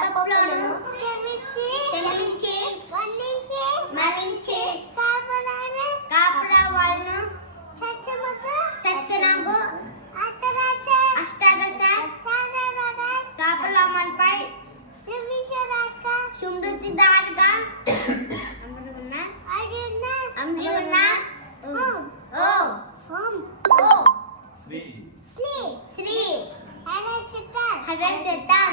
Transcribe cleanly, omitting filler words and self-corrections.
తప్పులను క్షమించి మన్నించి కాపాడవలెను. సత్యనగు అష్టాదశ శాపలమన్పై సమృద్ధిదారుగా అమరి ఉన్న శ్రీ హరిశతం